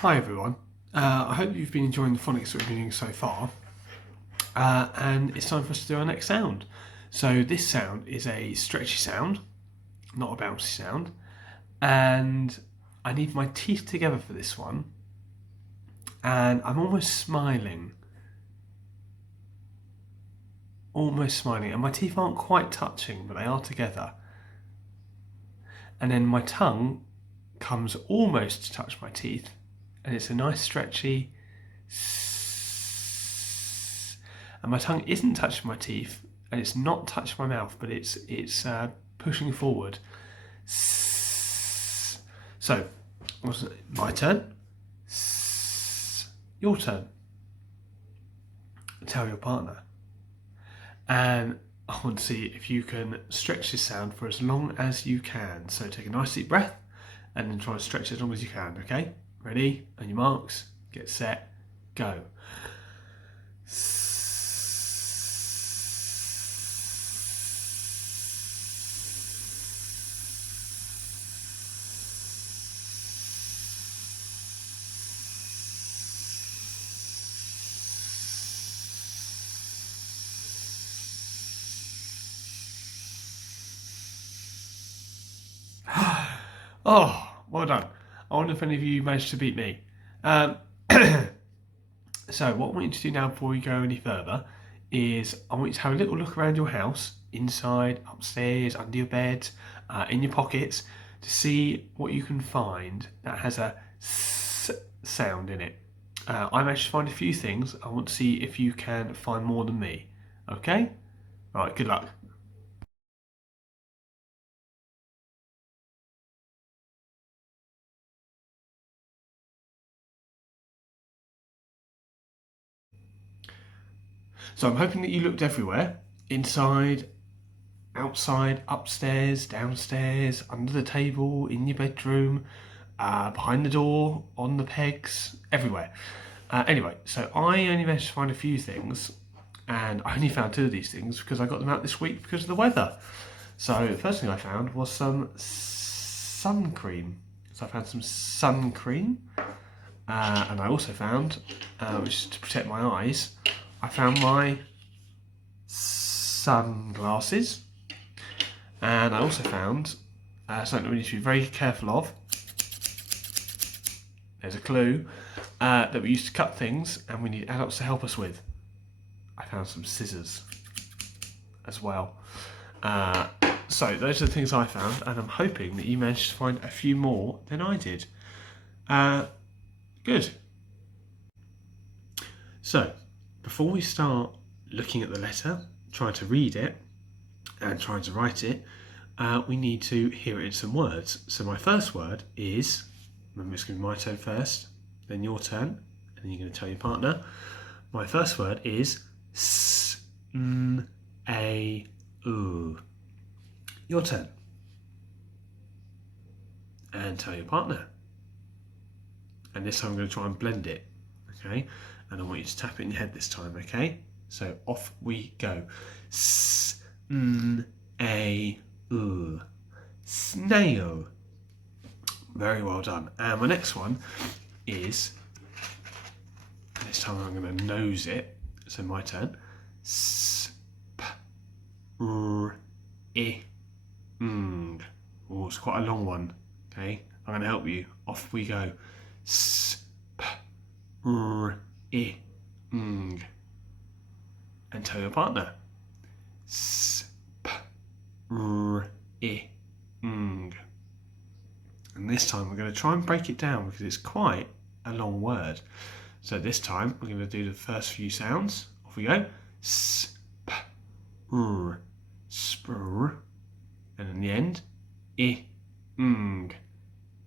Hi everyone, I hope you've been enjoying the phonics that we've been doing so far, and it's time for us to do our next sound. So this sound is a stretchy sound, not a bouncy sound, and I need my teeth together for this one, and I'm almost smiling, and my teeth aren't quite touching, but they are together, and then my tongue comes almost to touch my teeth, and it's a nice stretchy and my tongue isn't touching my teeth and it's not touching my mouth, but it's pushing forward. So, my turn. Your turn. Tell your partner. And I want to see if you can stretch this sound for as long as you can. So take a nice deep breath and then try and stretch it as long as you can, okay? Ready? On your marks, get set, go. Oh, well done. I wonder if any of you managed to beat me. So what I want you to do now before we go any further is I want you to have a little look around your house, inside, upstairs, under your bed, in your pockets, to see what you can find that has a s sound in it. I managed to find a few things. I want to see if you can find more than me. Okay? All right, good luck. So I'm hoping that you looked everywhere. Inside, outside, upstairs, downstairs, under the table, in your bedroom, behind the door, on the pegs, everywhere. Anyway, so I only managed to find a few things, and I only found two of these things because I got them out this week because of the weather. So the first thing I found was some sun cream. So I found some sun cream, and I also found, which is to protect my eyes, I found my sunglasses, and I also found something we need to be very careful of. There's a clue that we use to cut things and we need adults to help us with. I found some scissors as well. So those are the things I found, and I'm hoping that you managed to find a few more than I did. Good. So before we start looking at the letter, trying to read it and trying to write it, we need to hear it in some words. So my first word is, remember it's going to be my turn first, then your turn, and then you're going to tell your partner. My first word is s-n-a-u. Your turn. And tell your partner. And this time I'm going to try and blend it, okay? And I want you to tap it in your head this time, okay? So off we go. S-n-a-u. Snail. Very well done. And my next one is, this time I'm going to nose it. So my turn. S-p-r-i-ng. Oh, it's quite a long one. Okay, I'm going to help you. Off we go. S-p-r-i-ng. And tell your partner. S-p-r-i-ng. And this time we're going to try and break it down because it's quite a long word. So this time we're going to do the first few sounds. Off we go. S-p-r, spr. And in the end, I-ng,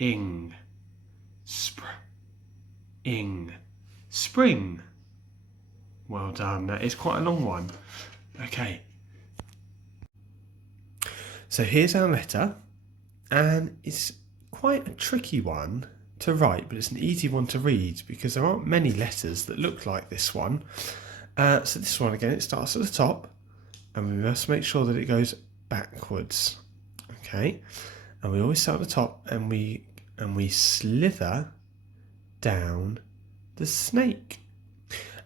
ing, spr, ing, spring. Well done. That is quite a long one. Okay. So here's our letter, and it's quite a tricky one to write, but it's an easy one to read because there aren't many letters that look like this one. So this one again, it starts at the top, and we must make sure that it goes backwards. Okay, and we always start at the top, and we slither down the snake.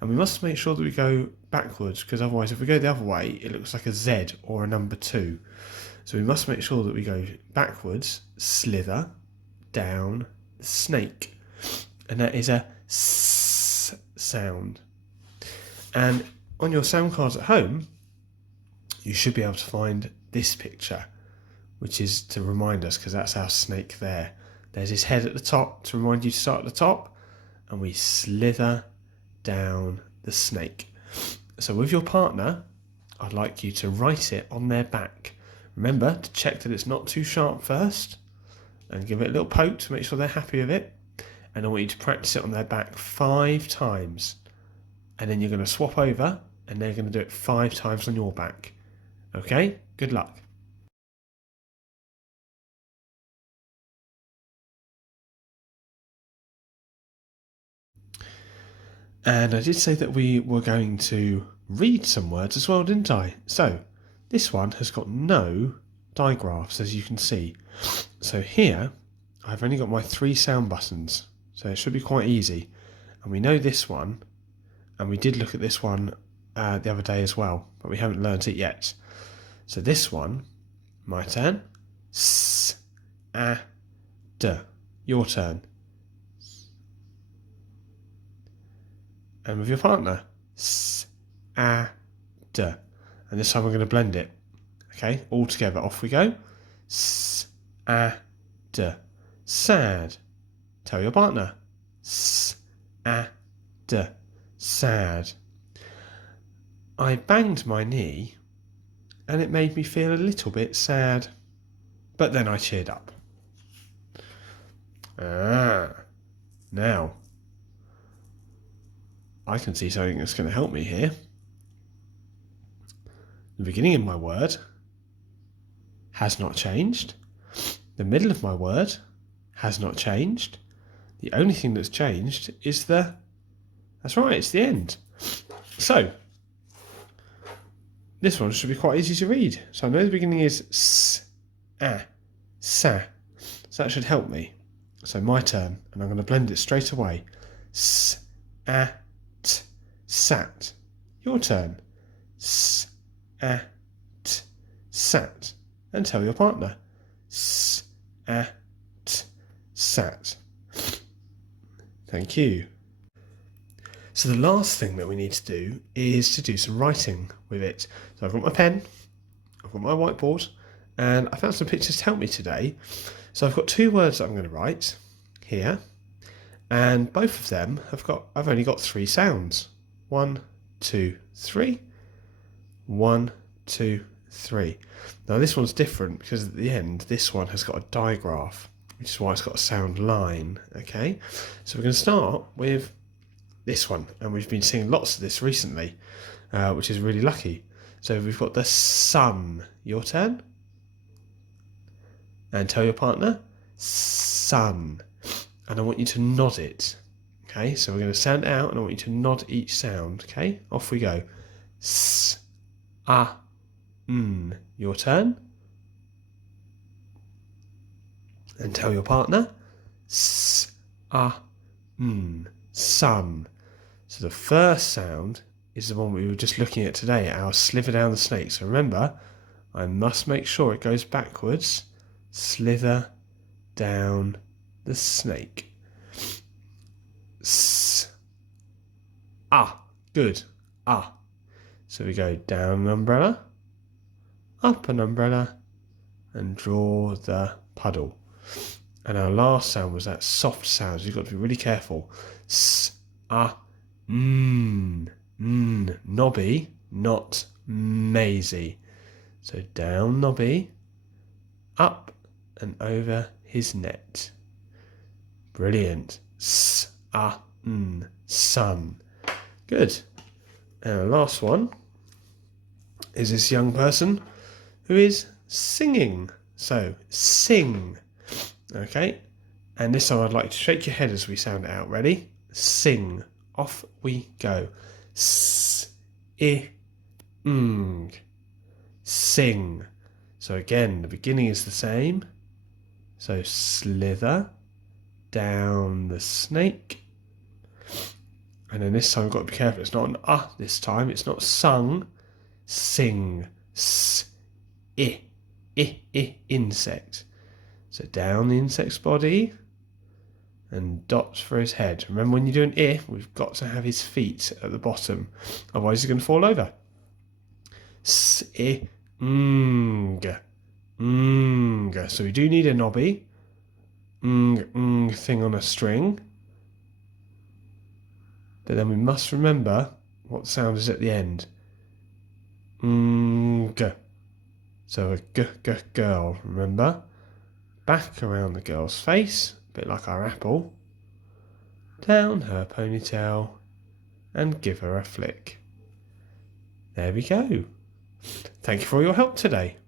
And we must make sure that we go backwards, because otherwise if we go the other way, it looks like a Z or a number 2. So we must make sure that we go backwards, slither, down the snake. And that is a S sound. And on your sound cards at home, you should be able to find this picture, which is to remind us, because that's our snake there. There's his head at the top to remind you to start at the top, and we slither down the snake. So with your partner, I'd like you to write it on their back. Remember to check that it's not too sharp first, and give it a little poke to make sure they're happy with it. And I want you to practice it on their back 5 times. And then you're going to swap over, and they're going to do it 5 times on your back. Okay? Good luck. And I did say that we were going to read some words as well, didn't I? So this one has got no digraphs, as you can see. So here I've only got my 3 sound buttons, so it should be quite easy. And we know this one, and we did look at this one the other day as well, but we haven't learnt it yet. So this one, my turn. S, a, d. Your turn. And with your partner, S, a, d. And this time we're going to blend it. Okay, all together. Off we go. S, a, d. Sad. Tell your partner. S, a, d. Sad. I banged my knee, and it made me feel a little bit sad. But then I cheered up. Now I can see something that's going to help me here. The beginning of my word has not changed. The middle of my word has not changed. The only thing that's changed is that's right, it's the end. So this one should be quite easy to read. So I know the beginning is s, a, sa. So that should help me. So my turn, and I'm going to blend it straight away. S, a, t, sat. Your turn. S, a, t, sat. And tell your partner. S, a, t, sat. Thank you. So the last thing that we need to do is to do some writing with it. So I've got my pen, I've got my whiteboard, and I found some pictures to help me today. So I've got 2 words that I'm going to write here, and both of them I've only got 3 sounds. 1, 2, 3. 1, 2, 3. Now this one's different because at the end this one has got a digraph, which is why it's got a sound line. Okay, so we're going to start with this one, and we've been seeing lots of this recently, which is really lucky. So we've got the sun. Your turn. And tell your partner, sun. And I want you to nod it. Okay, so we're going to sound it out, and I want you to nod each sound. Okay, off we go. S, a, n. Your turn. And tell your partner, s, a, n. Sun. So the first sound is the one we were just looking at today, our slither down the snake. So remember, I must make sure it goes backwards. Slither down the snake. S, ah, good, ah. So we go down an umbrella, up an umbrella, and draw the puddle. And our last sound was that soft sound, so you've got to be really careful. S, a, n, n. Nobby, not Maisie. So down Nobby, up and over his net. Brilliant. S, a, n, sun. Good. And our last one is this young person who is singing. So sing. Okay, and this time I'd like to shake your head as we sound it out. Ready? Sing. Off we go. S, I, ng. Sing. So again, the beginning is the same. So slither down the snake. And then this time we've got to be careful. It's not an this time. It's not sung. Sing. S. I. Insect. So down the insect's body and dots for his head. Remember, when you do an I, we've got to have his feet at the bottom. Otherwise he's going to fall over. S. I. Ng. Ng. So we do need a knobby. Ng thing on a string. But then we must remember what sound is at the end. G. So a girl, remember? Back around the girl's face, a bit like our apple. Down her ponytail and give her a flick. There we go. Thank you for your help today.